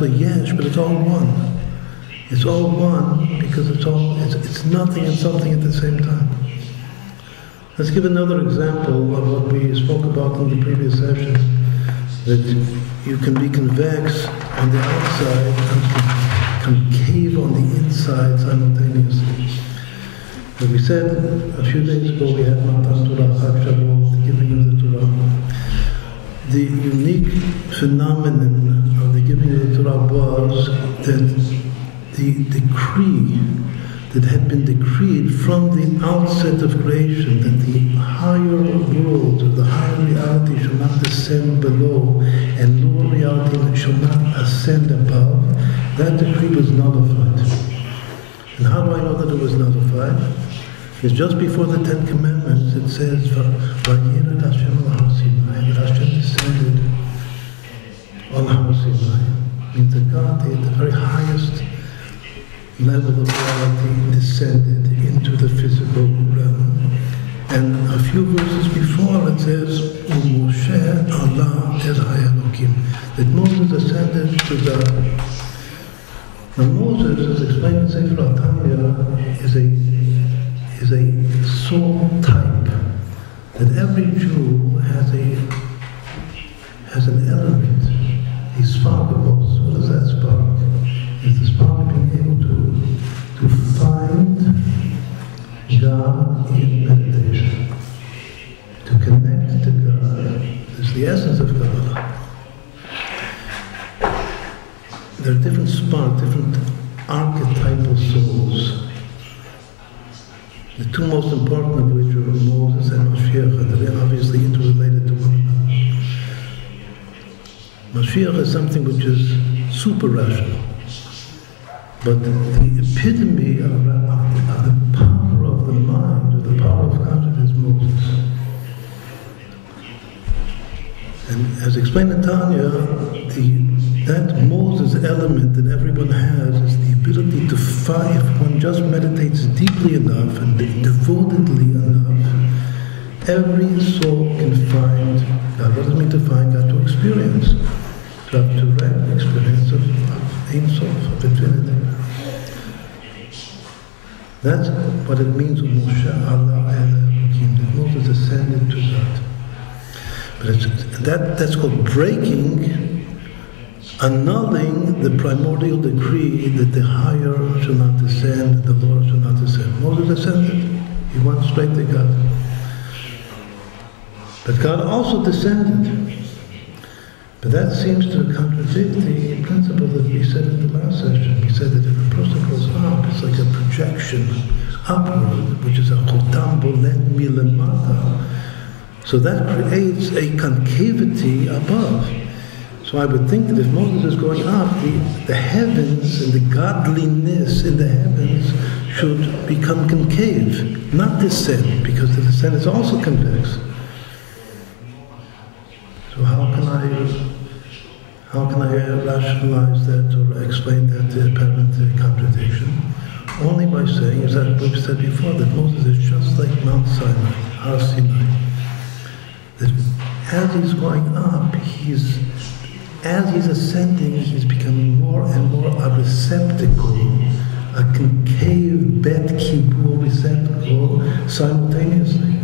Yes, but it's all one. It's all one because it's nothing and something at the same time. Let's give another example of what we spoke about in the previous session, that you can be convex on the outside and concave on the inside simultaneously. As we said a few days ago, we had Matan Torah, Chag Shavuot, the giving of the Torah. The unique phenomenon of the giving of the Torah was that the decree that had been decreed from the outset of creation, that the higher world, or the higher reality shall not descend below, and lower reality shall not ascend above, that decree was nullified. And how do I know that it was nullified? It's just before the Ten Commandments. It says, "Vayired Hashem al Sinai," that Hashem descended on Har Sinai. Means that God, at the very highest level of reality, descended into the physical realm. And a few verses before it says, "Moshe Allah es Elokim," that Moses ascended to God. Now Moses, as explained in Sefer Tanya, is a soul type, that every Jew has an element, a spark of Moses. What is that spark? It's the spark of being able to find God in meditation, to connect to God. This is the essence of Kabbalah. There are different sparks, different archetypal souls. The two most important of which are Moses and Mashiach, and they're obviously interrelated to one another. Mashiach is something which is super rational, but the epitome of the power of the mind, or the power of consciousness, is Moses. And as explained in Tanya, that Moses element that everyone has is the ability to find, if one just meditates deeply enough and devotedly enough, every soul can find God. What does it mean to find God? To experience. To have direct experience of Ein Sof, of infinity. That's what it means, Moshe Allah Elokim, that Moses ascended to God. But that's called breaking, annulling the primordial decree that the higher shall not descend, the lower shall not descend. Moses ascended. He went straight to God. But God also descended. But that seems to contradict the principle that we said in the last session. We said that if a person goes up, it's like a projection upward, which is a chotam bolet milamata. So that creates a concavity above. So I would think that if Moses is going up, the heavens and the godliness in the heavens should become concave, not descend, because the descent is also convex. So how can I rationalize that or explain that apparent contradiction? Only by saying, as we've said before, that Moses is just like Mount Sinai, Har Sinai. That as he's going up, as he's ascending, he's becoming more and more a receptacle, a concave bet kibul receptacle simultaneously.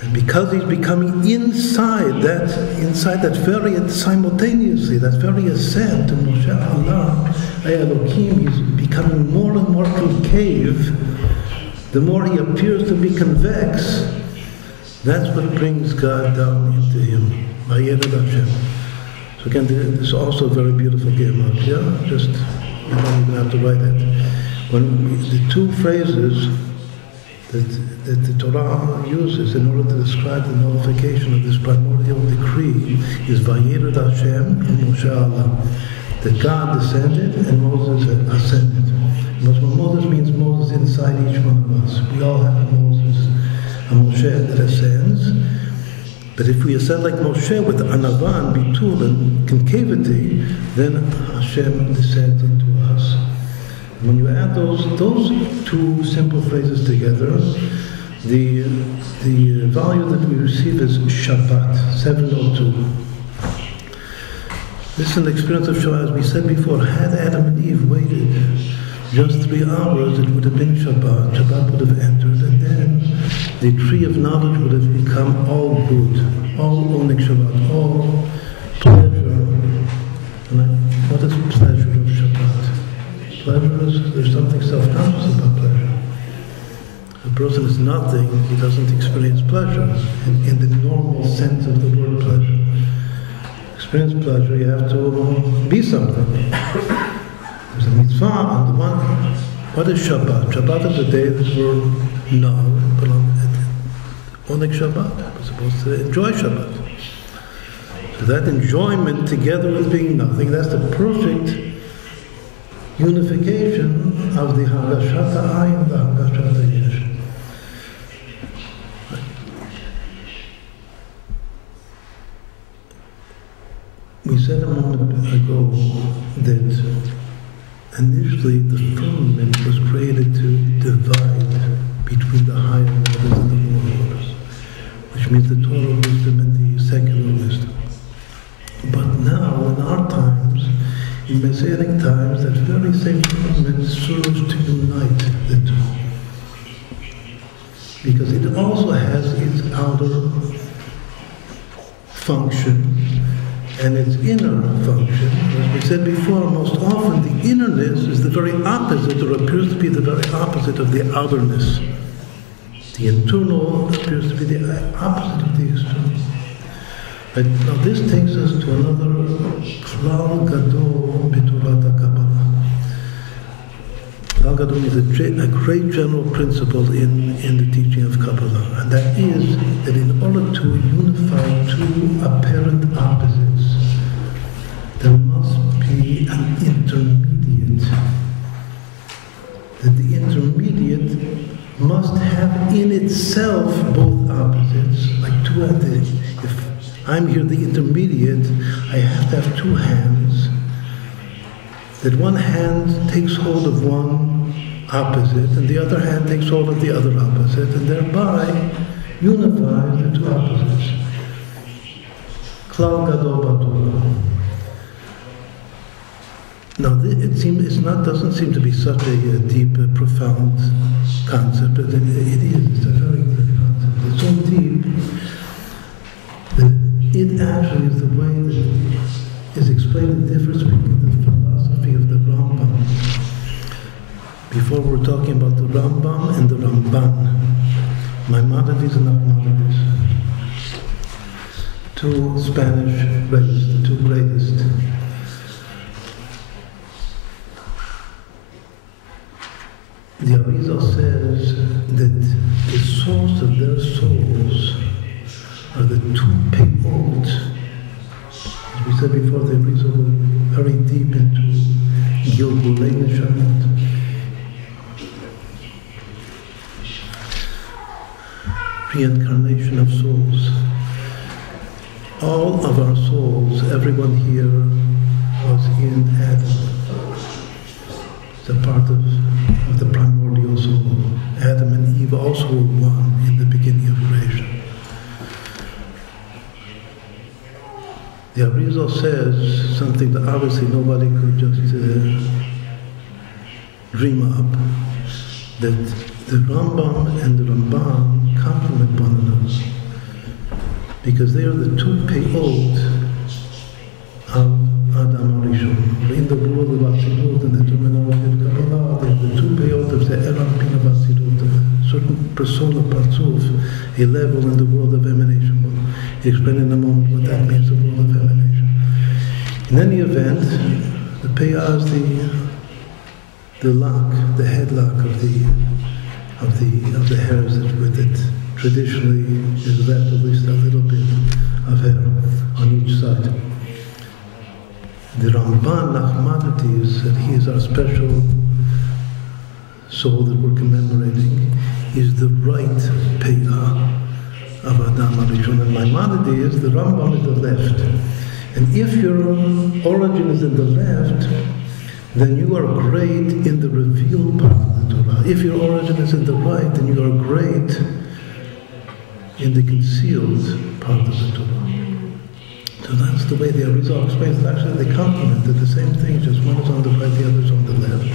And because he's becoming inside that very simultaneously, that very ascent to Moshe Allah Elokim, he's becoming more and more concave. The more he appears to be convex, that's what brings God down into him. Vayired Hashem. So again, this is also a very beautiful Gemara. Yeah? Just, you don't even have to write it. The two phrases that the Torah uses in order to describe the nullification of this primordial decree is Vayired Hashem and Moshe Allah. That God descended and Moses ascended. What Moses means, Moses inside each one of us. We all have a Moses, a Moshe that ascends. But if we ascend like Moshe with Anavan, Bitul, and concavity, then Hashem descends into us. And when you add those two simple phrases together, the value that we receive is Shabbat, 702. This is an experience of Shabbat. As we said before, had Adam and Eve waited just 3 hours, it would have been Shabbat. Shabbat would have entered, and then the tree of knowledge would have become all good, all onik Shabbat, all pleasure. And what is pleasure of Shabbat? Pleasure is, there's something self-conscious about pleasure. If a person is nothing, he doesn't experience pleasure in the normal sense of the word pleasure. Experience pleasure, you have to be something. There's a mitzvah on the one hand. What is Shabbat? Shabbat is the day that we're onik Shabbat. We're supposed to enjoy Shabbat. So that enjoyment together with being nothing, that's the perfect unification of the Hagashata I and the Hagashata Yesh. We said a moment ago that initially the firmament was created to divide between the higher orders and the lower orders, which means the Torah wisdom and the secular wisdom. But now, in our times, in Messianic times, that very same firmament serves to unite the two. Because it also has its outer function and its inner function. As we said before, most often the innerness is the very opposite, or appears to be the very opposite of the outerness. The internal appears to be the opposite of the external. But now this takes us to another Klal Gadol B'Torat HaKabbalah. Klal Gadol is a great general principle in the teaching of Kabbalah, and that is that in order to unify 2 apparent opposites, there must be an intermediate. That the intermediate must have in itself both opposites, like 2 entities. If I'm here the intermediate, I have to have 2 hands. That one hand takes hold of one opposite, and the other hand takes hold of the other opposite, and thereby unifies the 2 opposites. Klal Gadol B'Torah. Now, doesn't seem to be such a deep, profound concept, but it is. It's a very good concept. It's so deep that it actually is the way that is explained the difference between the philosophy of the Rambam. Before we were talking about the Rambam and the Ramban. Maimonides and Nachmanides. 2 Spanish greats, the 2 greatest. The Arizal says that the source of their souls are the 2 peot. As we said before, the Arizal were very deep into Gilgulei Neshamot. Reincarnation of souls. All of our souls, everyone here was in Adam. It's a part of the primordial soul. Adam and Eve also were one in the beginning of creation. The Arizal says something that obviously nobody could just dream up, that the Rambam and the Ramban complement one another, because they are the 2 peot of Adam Arishon. In the world of Atzilut, in the terminology of Kabbalah, they are the 2 peot of the Eran Pin of Atzilut, of a certain persona, parzuf, a level in the world of emanation. We'll explain in a moment what that means, the world of emanation. In any event, the peah is the lock, the headlock of the hairs with it. Traditionally is left at least a little bit of hair on each side. The Ramban Nachmanides, that he is our special soul that we're commemorating, is the right peah of Adam Arishon. And Maimonides, the Rambam is the left. And if your origin is in the left, then you are great in the revealed part of the Torah. If your origin is in the right, then you are great in the concealed part of the Torah. So that's the way the Arizal explains it. Actually, they complement. They're the same thing, just one is on the right, the other is on the left.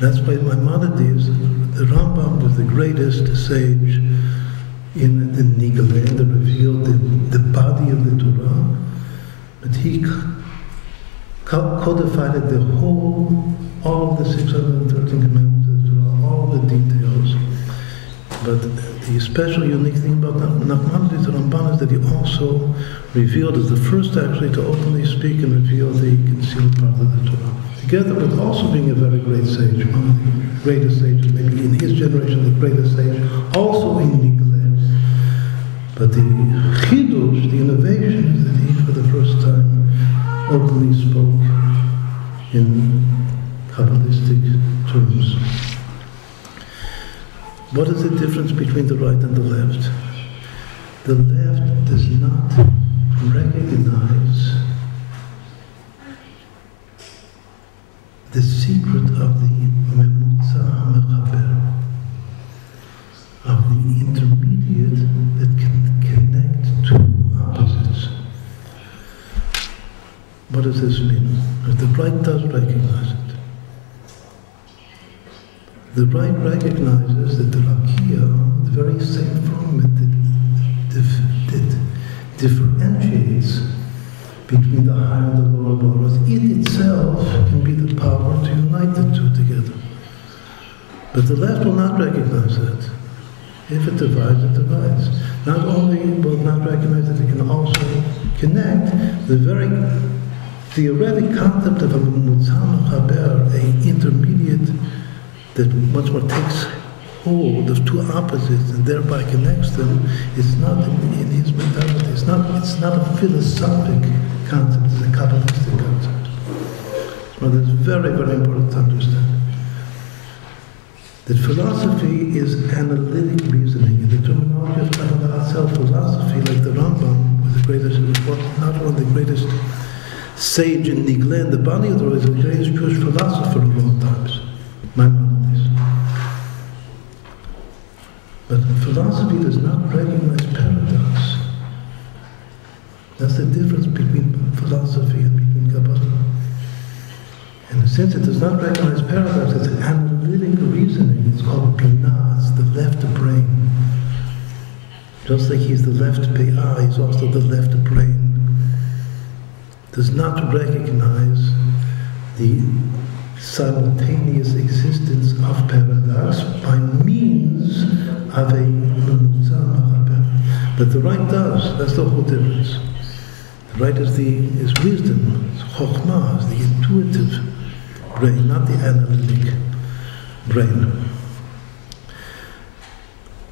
That's why Maimonides, the Rambam was the greatest sage in the Nigale, that revealed the body of the Torah, but he codified all of the 613 commandments of the Torah, all the details. But the special unique thing about Nachmanides Ramban is that he also revealed, as the first actually to openly speak and reveal the concealed part of the Torah. Together with also being a very great sage, one of the greatest sages, maybe in his generation the greatest sage, also in Nigale. But the chidush, the innovation, is that he for the first time openly spoke in Kabbalistic terms. What is the difference between the right and the left? The left does not recognize the secret of the memutza mechaber, of the intermediate that can connect two opposites. What does this mean? If the right does recognize it. The right recognizes that the rakia, the very same firmament that differentiates between the higher and the lower boroughs, it itself can be the power to unite the two together. But the left will not recognize that. If it divides, it divides. Not only will it not recognize that it can also connect, the very theoretic concept of a mutzam chaber, an intermediate that much more takes hold of two opposites and thereby connects them, is not in his mentality. It's not a philosophic concept, it's a Kabbalistic concept. So it's very, very important to understand that philosophy is analytic reasoning. In the terminology of Kabbalah itself, philosophy, like the Rambam, was the greatest, not one of the greatest sage in Niglan, the body of the Torah, is the greatest Jewish philosopher of all times, Maimonides. But philosophy does not recognize paradox. That's the difference between philosophy and between Kabbalah. In a sense, it does not recognize paradox. It's analytic reasoning. It's called binah. It's the left brain. Just like he's the left pe'ah, he's also the left brain. Does not recognize the simultaneous existence of paradox by means of a memutza mechaber. But the right does. That's the whole difference. The right is wisdom, it's chokhmah, is the intuitive brain, not the analytic brain.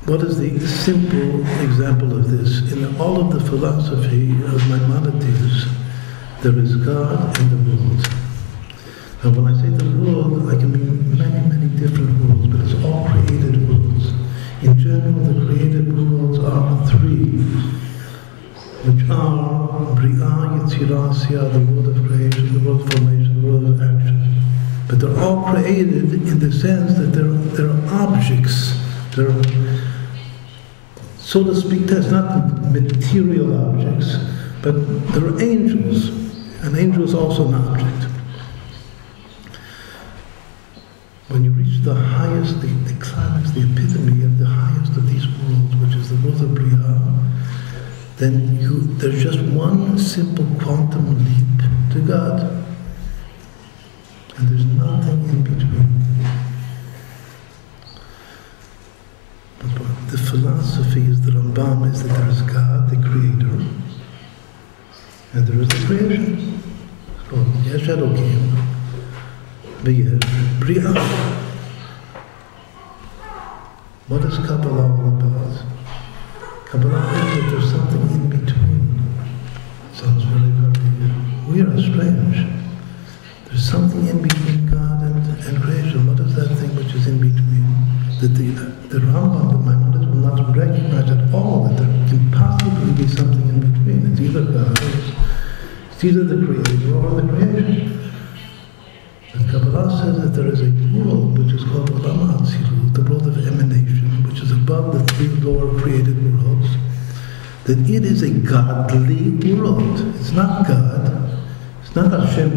What is the simple example of this? In all of the philosophy of Maimonides, there is God and the world. And when I say the world, I can mean many, many different worlds, but it's all created worlds. In general, the created worlds are three, which are Bri'ah, Yetzirah, Siyah, the world of creation, the world of formation, the world of action. But they're all created in the sense that they're objects. They're, so to speak, that's not material objects, but they're angels. An angel is also an object. When you reach the highest, the climax, the epitome of the highest of these worlds, which is the world of Bri'ah, then there's just one simple quantum leap to God. And there's nothing in between. But the philosophy is the Rambam is that there is God, the Creator, and there is the creation. It's called Yesh Elokim, V'yesh Bri'ah. What is Kabbalah all about? Kabbalah is that there's something in between. Sounds very, very weird and strange. There's something in between God and creation. What is that thing which is in between? That the Rambam, the Maimonides, will not recognize at all that there can possibly be something in between. It's either God, it's either the Creator or the creation. And Kabbalah says that there is a world which is called Olam HaTzilut, the world of emanation, which is above the three lower created worlds. that it is a godly world. It's not God. It's not Hashem